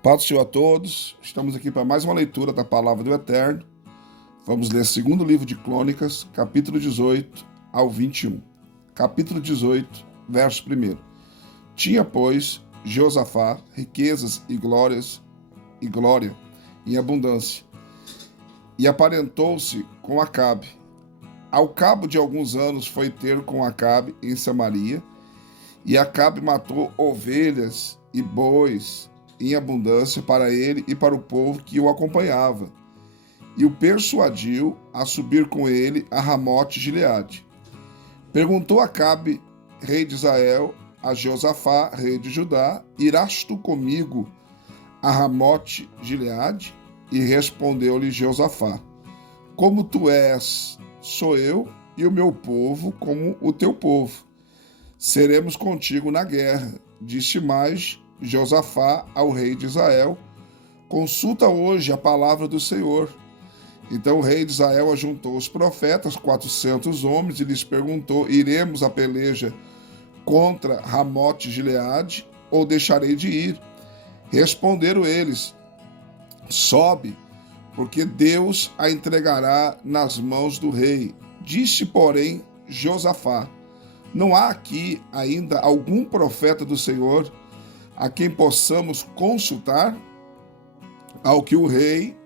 Paz do Senhor a todos. Estamos aqui para mais uma leitura da Palavra do Eterno. Vamos ler segundo livro de Crônicas, capítulo 18 ao 21. Capítulo 18, verso 1. Tinha, pois, Josafá riquezas e glória em abundância, e aparentou-se com Acabe. Ao cabo de alguns anos foi ter com Acabe em Samaria, e Acabe matou ovelhas e bois em abundância para ele e para o povo que o acompanhava, e o persuadiu a subir com ele a Ramote-Gileade. Perguntou Acabe, rei de Israel, a Josafá, rei de Judá: irás tu comigo a Ramote-Gileade? E respondeu-lhe Josafá: como tu és, sou eu, e o meu povo como o teu povo. Seremos contigo na guerra. Disse mais Josafá ao rei de Israel: consulta hoje a palavra do Senhor. Então o rei de Israel ajuntou os profetas, 400 homens, e lhes perguntou: iremos à peleja contra Ramote-Gileade, ou deixarei de ir? Responderam eles: sobe, porque Deus a entregará nas mãos do rei. Disse, porém, Josafá: não há aqui ainda algum profeta do Senhor a quem possamos consultar? Ao que o rei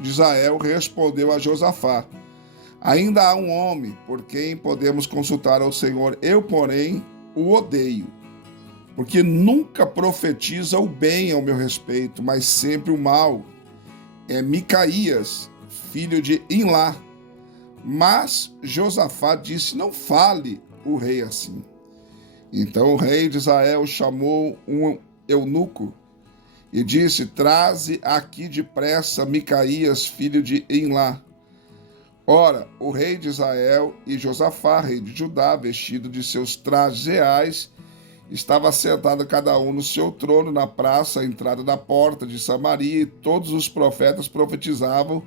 de Israel respondeu a Josafá: ainda há um homem por quem podemos consultar ao Senhor. Eu, porém, o odeio, porque nunca profetiza o bem ao meu respeito, mas sempre o mal. É Micaías, filho de Imlá. Mas Josafá disse: não fale o rei assim. Então o rei de Israel chamou um eunuco e disse: traze aqui depressa Micaías, filho de Imlá. Ora, o rei de Israel e Josafá, rei de Judá, vestido de seus trajes reais, estava sentado cada um no seu trono na praça, à entrada da porta de Samaria, e todos os profetas profetizavam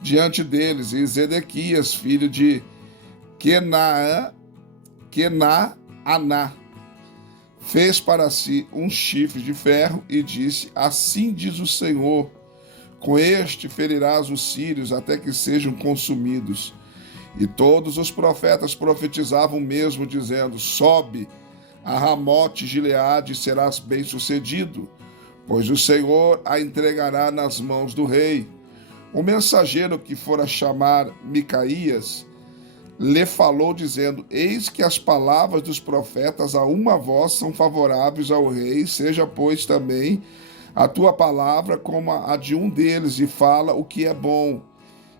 diante deles. E Zedequias, filho de Kenaaná, fez para si um chifre de ferro e disse: assim diz o Senhor, com este ferirás os sírios até que sejam consumidos. E todos os profetas profetizavam mesmo, dizendo: sobe a Ramote-Gileade e serás bem-sucedido, pois o Senhor a entregará nas mãos do rei. O mensageiro que fora chamar Micaías lhe falou, dizendo: eis que as palavras dos profetas a uma voz são favoráveis ao rei, seja, pois, também a tua palavra como a de um deles, e fala o que é bom.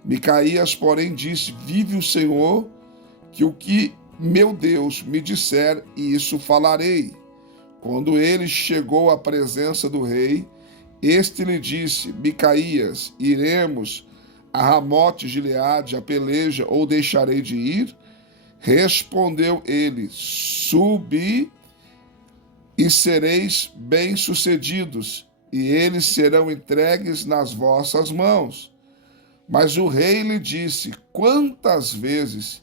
Micaías, porém, disse: vive o Senhor, que o que meu Deus me disser, isso falarei. Quando ele chegou à presença do rei, este lhe disse: Micaías, iremos a Ramote-Gileade, a peleja, ou deixarei de ir? Respondeu ele: subi e sereis bem-sucedidos, e eles serão entregues nas vossas mãos. Mas o rei lhe disse: quantas vezes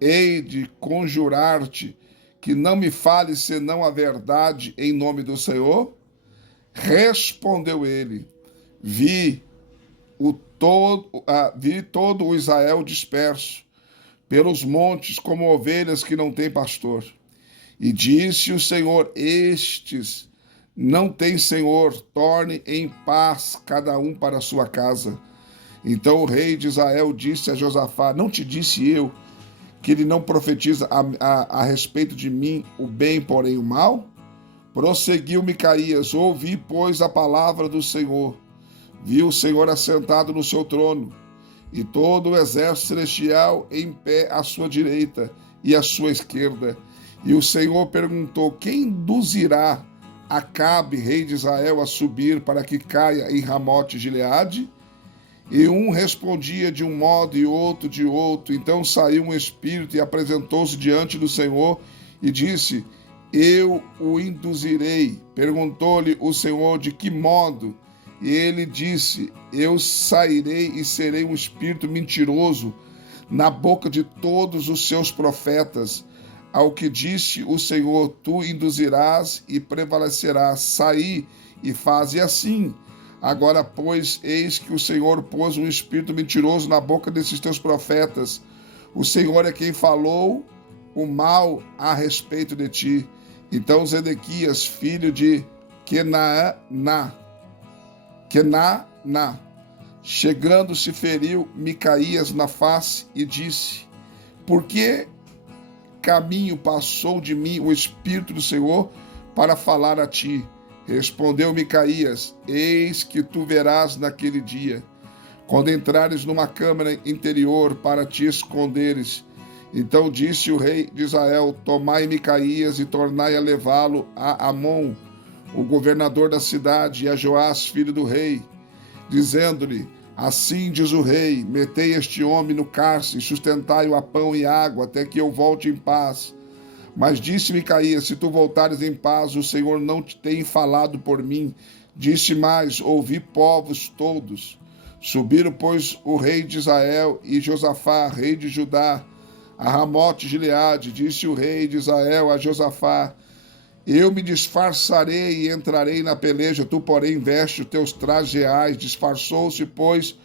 hei de conjurar-te que não me fales senão a verdade em nome do Senhor? Respondeu ele: vi todo o Israel disperso pelos montes como ovelhas que não têm pastor. E disse o Senhor: estes não têm senhor, torne em paz cada um para a sua casa. Então o rei de Israel disse a Josafá: não te disse eu que ele não profetiza a respeito de mim o bem, porém o mal? Prosseguiu Micaías: ouvi, pois, a palavra do Senhor. Viu o Senhor assentado no seu trono, e todo o exército celestial em pé à sua direita e à sua esquerda. E o Senhor perguntou: quem induzirá Acabe, rei de Israel, a subir para que caia em Ramote-Gileade? E um respondia de um modo e outro de outro. Então saiu um espírito e apresentou-se diante do Senhor e disse: eu o induzirei. Perguntou-lhe o Senhor: de que modo? E ele disse: eu sairei e serei um espírito mentiroso na boca de todos os seus profetas. Ao que disse o Senhor: tu induzirás e prevalecerás. Saí e faze assim. Agora, pois, eis que o Senhor pôs um espírito mentiroso na boca desses teus profetas. O Senhor é quem falou o mal a respeito de ti. Então Zedequias, filho de Kenaná, chegando-se, feriu Micaías na face e disse: por que caminho passou de mim o Espírito do Senhor para falar a ti? Respondeu Micaías: eis que tu verás naquele dia, quando entrares numa câmara interior para te esconderes. Então disse o rei de Israel: tomai Micaías e tornai a levá-lo a Amon, o governador da cidade, e a Joás, filho do rei, dizendo-lhe: assim diz o rei, metei este homem no cárcere, sustentai-o a pão e água, até que eu volte em paz. Mas disse Micaías: se tu voltares em paz, o Senhor não te tem falado por mim. Disse mais: ouvi povos todos. Subiram, pois, o rei de Israel e Josafá, rei de Judá, a Ramote Gileade. Disse o rei de Israel a Josafá: eu me disfarçarei e entrarei na peleja, tu, porém, veste os teus trajes reais. Disfarçou-se, pois,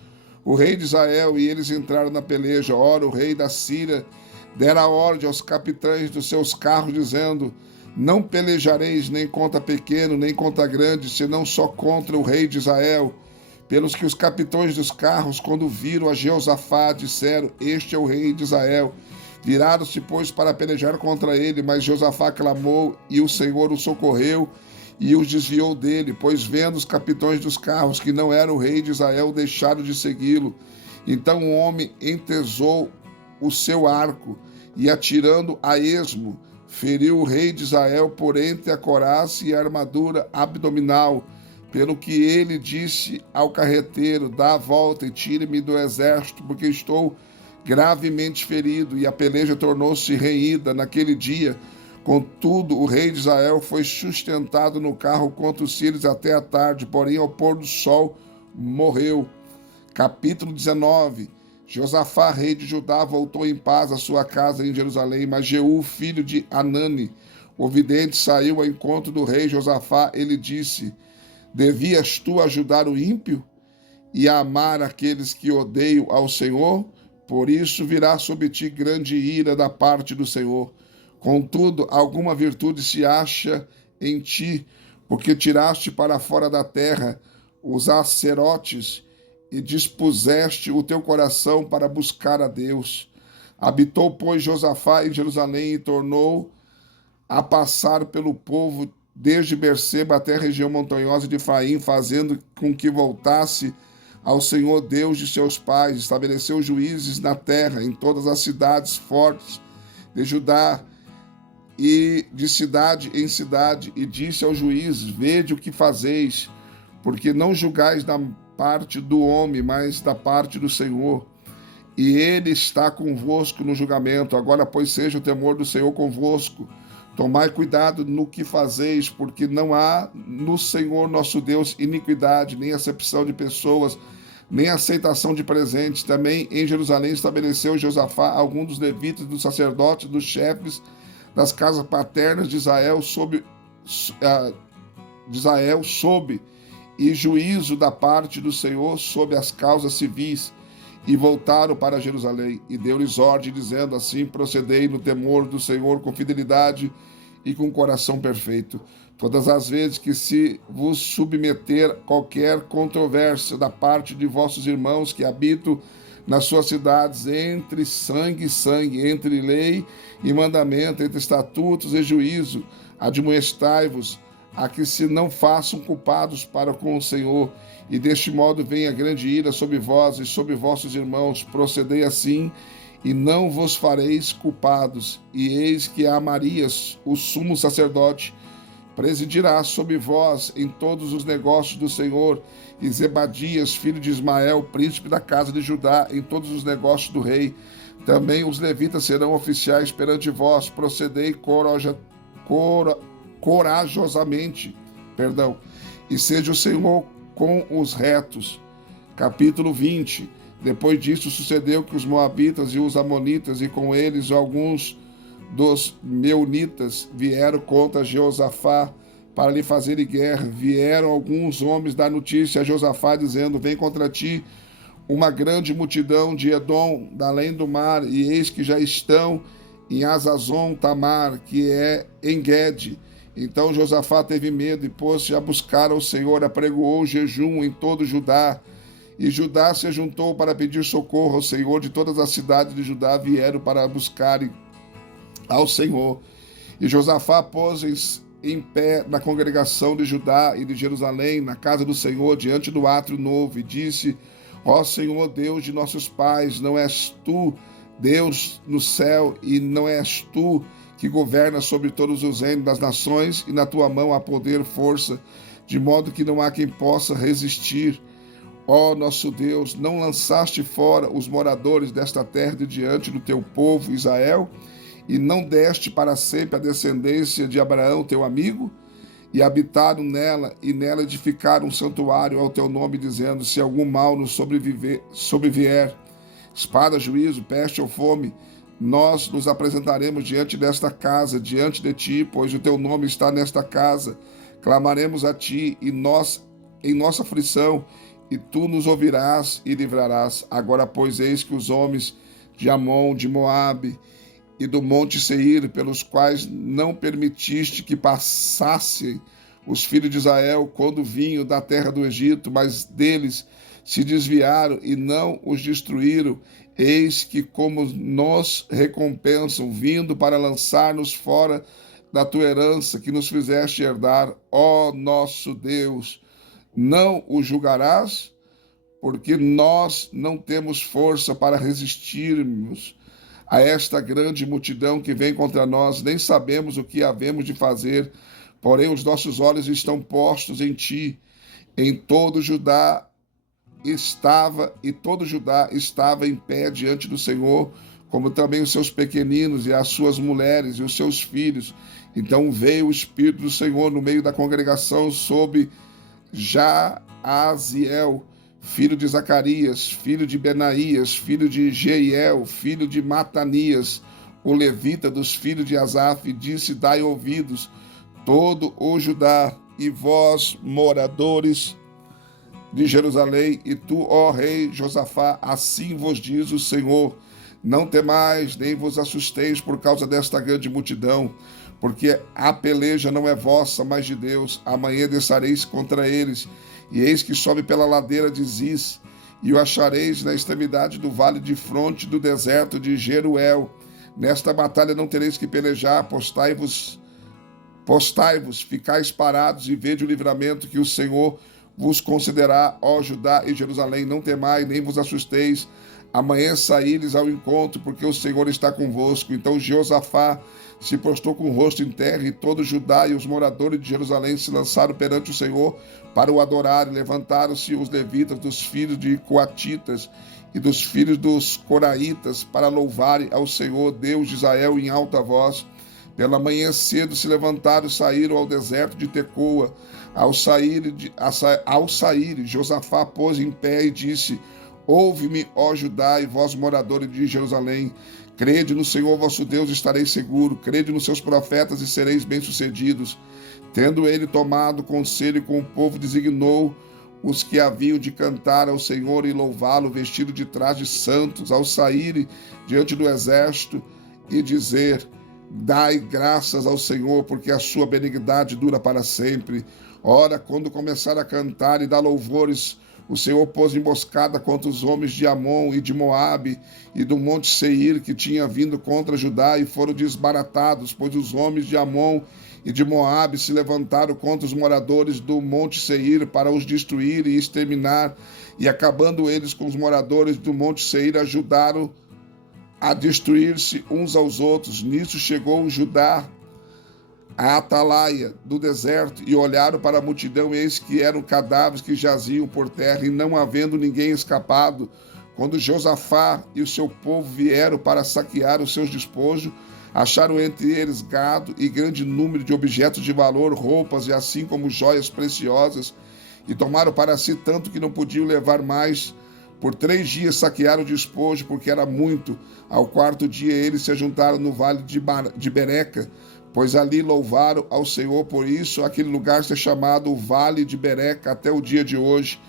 o rei de Israel, e eles entraram na peleja. Ora, o rei da Síria dera ordem aos capitães dos seus carros, dizendo: não pelejareis nem contra pequeno, nem contra grande, senão só contra o rei de Israel. Pelos que os capitães dos carros, quando viram a Jeosafá, disseram: este é o rei de Israel. Viraram-se, pois, para pelejar contra ele, mas Josafá clamou, e o Senhor o socorreu e os desviou dele, pois vendo os capitães dos carros que não era o rei de Israel, deixaram de segui-lo. Então o homem entesou o seu arco e, atirando a esmo, feriu o rei de Israel por entre a coraça e a armadura abdominal, pelo que ele disse ao carreteiro: dá a volta e tire-me do exército, porque estou gravemente ferido. E a peleja tornou-se renhida naquele dia. Contudo, o rei de Israel foi sustentado no carro contra os sírios até a tarde, porém ao pôr do sol morreu. Capítulo 19. Josafá, rei de Judá, voltou em paz à sua casa em Jerusalém, mas Jeú, filho de Anani, o vidente, saiu ao encontro do rei Josafá. Ele disse: devias tu ajudar o ímpio e amar aqueles que odeiam ao Senhor? Por isso virá sobre ti grande ira da parte do Senhor. Contudo, alguma virtude se acha em ti, porque tiraste para fora da terra os sacerdotes e dispuseste o teu coração para buscar a Deus. Habitou, pois, Josafá em Jerusalém e tornou a passar pelo povo desde Berseba até a região montanhosa de Efraim, fazendo com que voltasse ao Senhor Deus de seus pais. Estabeleceu juízes na terra, em todas as cidades fortes de Judá, e de cidade em cidade, e disse aos juízes: vede o que fazeis, porque não julgais da parte do homem, mas da parte do Senhor, e ele está convosco no julgamento. Agora, pois, seja o temor do Senhor convosco. Tomai cuidado no que fazeis, porque não há no Senhor nosso Deus iniquidade, nem acepção de pessoas, nem aceitação de presentes. Também em Jerusalém estabeleceu Josafá alguns dos levitas, dos sacerdotes, dos chefes das casas paternas de Israel, sob e juízo da parte do Senhor sobre as causas civis. E voltaram para Jerusalém, e deu-lhes ordem, dizendo: assim procedei no temor do Senhor, com fidelidade e com coração perfeito. Todas as vezes que se vos submeter qualquer controvérsia da parte de vossos irmãos que habitam nas suas cidades, entre sangue e sangue, entre lei e mandamento, entre estatutos e juízo, admoestai-vos a que se não façam culpados para com o Senhor, e deste modo venha grande ira sobre vós e sobre vossos irmãos. Procedei assim, e não vos fareis culpados. E eis que Amarias, o sumo sacerdote, presidirá sobre vós em todos os negócios do Senhor, e Zebadias, filho de Ismael, príncipe da casa de Judá, em todos os negócios do rei. Também os levitas serão oficiais perante vós. Procedei corajosamente, e seja o Senhor com os retos. Capítulo 20. Depois disso sucedeu que os moabitas e os amonitas, e com eles alguns dos meunitas, vieram contra Jeosafá para lhe fazerem guerra. Vieram alguns homens dar notícia a Josafá, dizendo: vem contra ti uma grande multidão de Edom, da além do mar, e eis que já estão em Azazon Tamar, que é em Guede. Então Josafá teve medo e pôs-se a buscar ao Senhor, apregoou jejum em todo Judá. E Judá se juntou para pedir socorro ao Senhor. De todas as cidades de Judá vieram para buscarem ao Senhor. E Josafá pôs em pé na congregação de Judá e de Jerusalém, na casa do Senhor, diante do átrio novo, e disse: ó Senhor, Deus de nossos pais, não és tu Deus no céu, e não és tu que governas sobre todos os reinos das nações, e na tua mão há poder, força, de modo que não há quem possa resistir. Ó nosso Deus, não lançaste fora os moradores desta terra de diante do teu povo Israel, e não deste para sempre a descendência de Abraão, teu amigo? E habitaram nela, e nela edificaram um santuário ao teu nome, dizendo: se algum mal nos sobrevier, espada, juízo, peste ou fome, nós nos apresentaremos diante desta casa, diante de ti, pois o teu nome está nesta casa. Clamaremos a ti, e nós, em nossa aflição, e tu nos ouvirás e livrarás. Agora, pois, eis que os homens de Amon, de Moabe e do monte Seir, pelos quais não permitiste que passassem os filhos de Israel quando vinham da terra do Egito, mas deles se desviaram e não os destruíram, eis que como nos recompensam, vindo para lançar-nos fora da tua herança que nos fizeste herdar. Ó nosso Deus, não os julgarás, porque nós não temos força para resistirmos a esta grande multidão que vem contra nós, nem sabemos o que havemos de fazer, porém os nossos olhos estão postos em ti. Em todo Judá todo Judá estava em pé diante do Senhor, como também os seus pequeninos e as suas mulheres e os seus filhos. Então veio o Espírito do Senhor no meio da congregação sobre Jaaziel, filho de Zacarias, filho de Benaías, filho de Jeiel, filho de Matanias, o levita dos filhos de Asaf, e disse: dai ouvidos, todo o Judá, e vós, moradores de Jerusalém, e tu, ó rei Josafá, assim vos diz o Senhor: não temais, nem vos assusteis por causa desta grande multidão, porque a peleja não é vossa, mas de Deus. Amanhã descereis contra eles, e eis que sobe pela ladeira de Ziz, e o achareis na extremidade do vale de fronte do deserto de Jeruel. Nesta batalha não tereis que pelejar, postai-vos, ficais parados, e vede o livramento que o Senhor vos concederá, ó Judá e Jerusalém. Não temai, nem vos assusteis. Amanhã saí-lhes ao encontro, porque o Senhor está convosco. Então Josafá se prostrou com o rosto em terra, e todo Judá e os moradores de Jerusalém se lançaram perante o Senhor para o adorar. Levantaram-se os levitas dos filhos de Coatitas e dos filhos dos Coraitas para louvarem ao Senhor, Deus de Israel, em alta voz. Pela manhã cedo se levantaram e saíram ao deserto de Tecoa. Ao sair, Josafá pôs em pé e disse: ouve-me, ó Judá, e vós, moradores de Jerusalém. Crede no Senhor vosso Deus, estareis seguro. Crede nos seus profetas e sereis bem-sucedidos. Tendo ele tomado conselho com o povo, designou os que haviam de cantar ao Senhor e louvá-lo, vestido de trajes santos, ao saírem diante do exército, e dizer: dai graças ao Senhor, porque a sua benignidade dura para sempre. Ora, quando começaram a cantar e dar louvores, o Senhor pôs emboscada contra os homens de Amon e de Moabe e do monte Seir, que tinha vindo contra Judá, e foram desbaratados, pois os homens de Amon e de Moabe se levantaram contra os moradores do monte Seir para os destruir e exterminar, e acabando eles com os moradores do monte Seir, ajudaram a destruir-se uns aos outros. Nisso chegou Judá a atalaia do deserto, e olharam para a multidão, eis que eram cadáveres que jaziam por terra, e não havendo ninguém escapado. Quando Josafá e o seu povo vieram para saquear os seus despojos, acharam entre eles gado e grande número de objetos de valor, roupas e assim como joias preciosas, e tomaram para si tanto que não podiam levar mais. Por 3 dias saquearam o despojo, porque era muito. Ao 4º dia eles se ajuntaram no vale de Bereca, pois ali louvaram ao Senhor, por isso aquele lugar se é chamado o Vale de Bereca até o dia de hoje.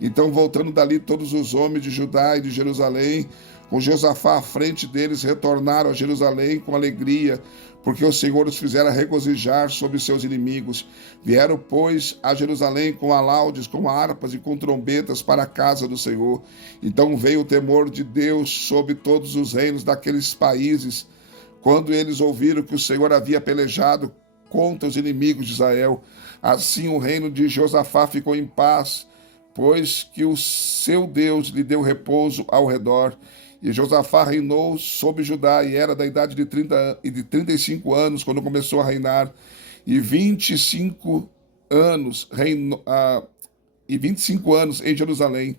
Então, voltando dali, todos os homens de Judá e de Jerusalém, com Josafá à frente deles, retornaram a Jerusalém com alegria, porque o Senhor os fizera regozijar sobre seus inimigos. Vieram, pois, a Jerusalém com alaudes, com harpas e com trombetas para a casa do Senhor. Então veio o temor de Deus sobre todos os reinos daqueles países, quando eles ouviram que o Senhor havia pelejado contra os inimigos de Israel. Assim o reino de Josafá ficou em paz, pois que o seu Deus lhe deu repouso ao redor. E Josafá reinou sobre Judá, e era da idade de 35 anos, quando começou a reinar, e 25 anos em Jerusalém.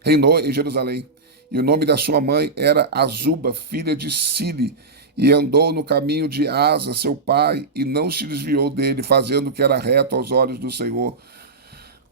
Reinou em Jerusalém. E o nome da sua mãe era Azuba, filha de Sili, e andou no caminho de Asa, seu pai, e não se desviou dele, fazendo o que era reto aos olhos do Senhor.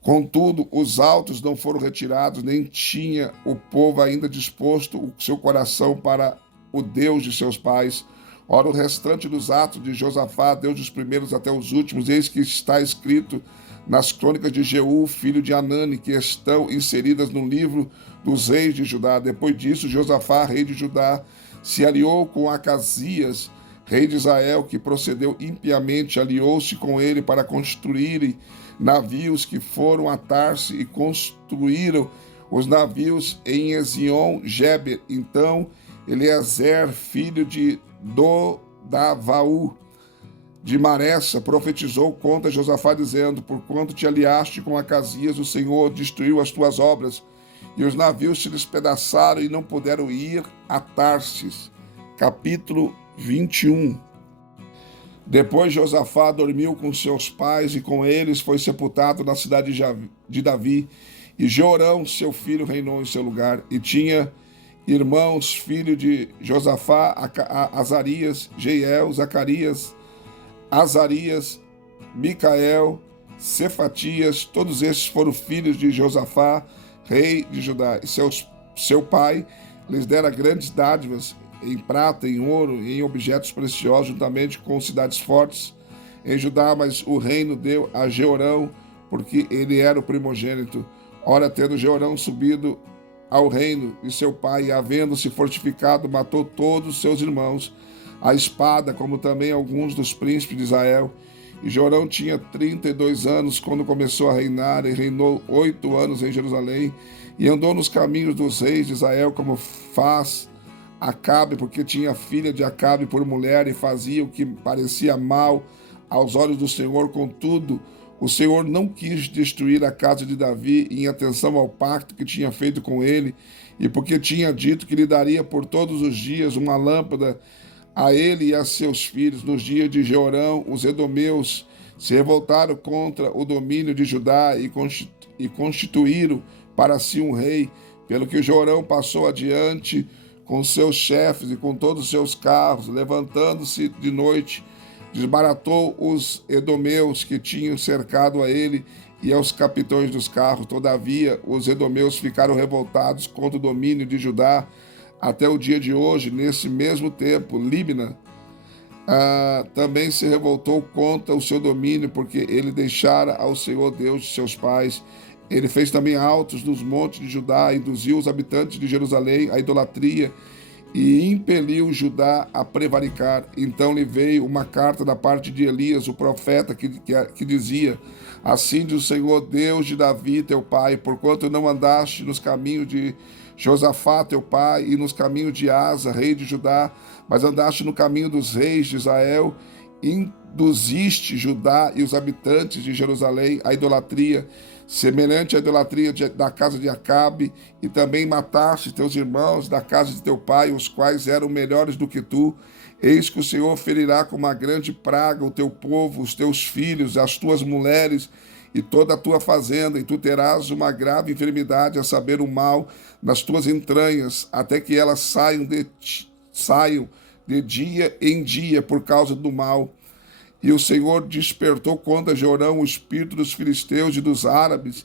Contudo, os altos não foram retirados, nem tinha o povo ainda disposto o seu coração para o Deus de seus pais. Ora, o restante dos atos de Josafá, desde os primeiros até os últimos, eis que está escrito nas crônicas de Jeú, filho de Anani, que estão inseridas no livro dos reis de Judá. Depois disso, Josafá, rei de Judá, se aliou com Acasias, rei de Israel, que procedeu impiamente, aliou-se com ele para construírem navios, que foram a Tarse e construíram os navios em Ezion-Geber. Então Eliezer, filho de Dodavaú, de Maressa, profetizou contra Josafá, dizendo: porquanto te aliaste com Acasias, o Senhor destruiu as tuas obras, e os navios se despedaçaram e não puderam ir a Tarsis. Capítulo 21. Depois Josafá dormiu com seus pais, e com eles foi sepultado na cidade de Davi. E Jorão, seu filho, reinou em seu lugar. E tinha irmãos, filho de Josafá, Azarias, Jeiel, Zacarias, Azarias, Micael, Cefatias. Todos esses foram filhos de Josafá, rei de Judá. E seu pai lhes dera grandes dádivas, em prata, em ouro e em objetos preciosos, juntamente com cidades fortes em Judá, mas o reino deu a Jeorão, porque ele era o primogênito. Ora, tendo Jeorão subido ao reino de seu pai, e havendo-se fortificado, matou todos os seus irmãos, a espada, como também alguns dos príncipes de Israel. E Jeorão tinha 32 anos quando começou a reinar, e reinou 8 anos em Jerusalém, e andou nos caminhos dos reis de Israel, como faz Acabe, porque tinha filha de Acabe por mulher, e fazia o que parecia mal aos olhos do Senhor. Contudo, o Senhor não quis destruir a casa de Davi, em atenção ao pacto que tinha feito com ele, e porque tinha dito que lhe daria por todos os dias uma lâmpada a ele e a seus filhos. Nos dias de Jeorão, os edomeus se revoltaram contra o domínio de Judá e constituíram para si um rei, pelo que Jeorão passou adiante com seus chefes e com todos os seus carros, levantando-se de noite, desbaratou os edomeus que tinham cercado a ele e aos capitães dos carros. Todavia, os edomeus ficaram revoltados contra o domínio de Judá até o dia de hoje. Nesse mesmo tempo, Líbna também se revoltou contra o seu domínio, porque ele deixara ao Senhor Deus de seus pais. Ele fez também altos nos montes de Judá, induziu os habitantes de Jerusalém à idolatria e impeliu Judá a prevaricar. Então lhe veio uma carta da parte de Elias, o profeta, que dizia: assim diz o Senhor, Deus de Davi, teu pai, porquanto não andaste nos caminhos de Josafá, teu pai, e nos caminhos de Asa, rei de Judá, mas andaste no caminho dos reis de Israel, induziste Judá e os habitantes de Jerusalém à idolatria, semelhante à idolatria da casa de Acabe, e também mataste teus irmãos da casa de teu pai, os quais eram melhores do que tu. Eis que o Senhor ferirá com uma grande praga o teu povo, os teus filhos, as tuas mulheres e toda a tua fazenda, e tu terás uma grave enfermidade, a saber, o mal nas tuas entranhas, até que elas saiam de dia em dia por causa do mal. E o Senhor despertou contra Jorão o espírito dos filisteus e dos árabes,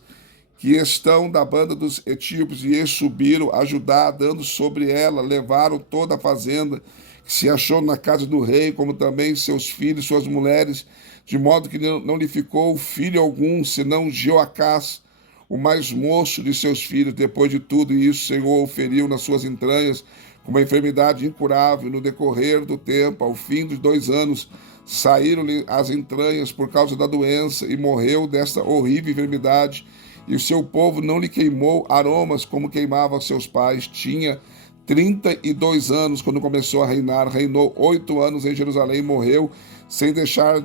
que estão da banda dos etíopes, e eles subiram a Judá, dando sobre ela, levaram toda a fazenda que se achou na casa do rei, como também seus filhos, suas mulheres, de modo que não lhe ficou filho algum, senão Jeoacás, o mais moço de seus filhos. Depois de tudo isso, o Senhor o feriu nas suas entranhas, com uma enfermidade incurável. No decorrer do tempo, ao fim dos 2 anos, saíram-lhe as entranhas por causa da doença, e morreu desta horrível enfermidade. E o seu povo não lhe queimou aromas como queimava seus pais. Tinha 32 anos quando começou a reinar. Reinou 8 anos em Jerusalém e morreu sem deixar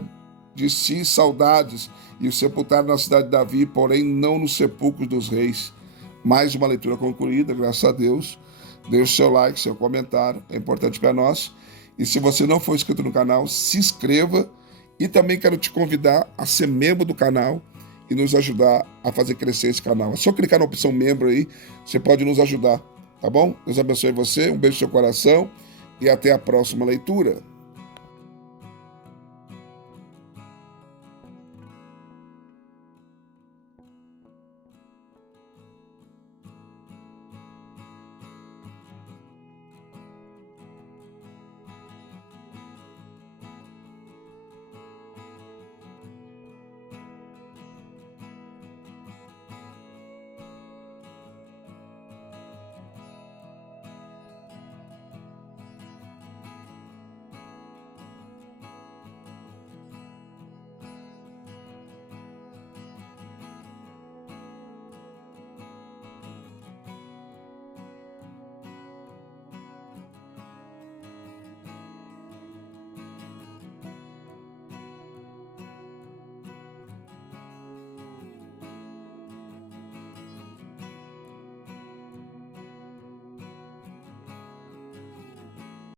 de si saudades. E o sepultaram na cidade de Davi, porém não nos sepulcros dos reis. Mais uma leitura concluída, graças a Deus. Deixe seu like, seu comentário, é importante para nós. E se você não for inscrito no canal, se inscreva. E também quero te convidar a ser membro do canal e nos ajudar a fazer crescer esse canal. É só clicar na opção membro aí, você pode nos ajudar, tá bom? Deus abençoe você, um beijo no seu coração e até a próxima leitura.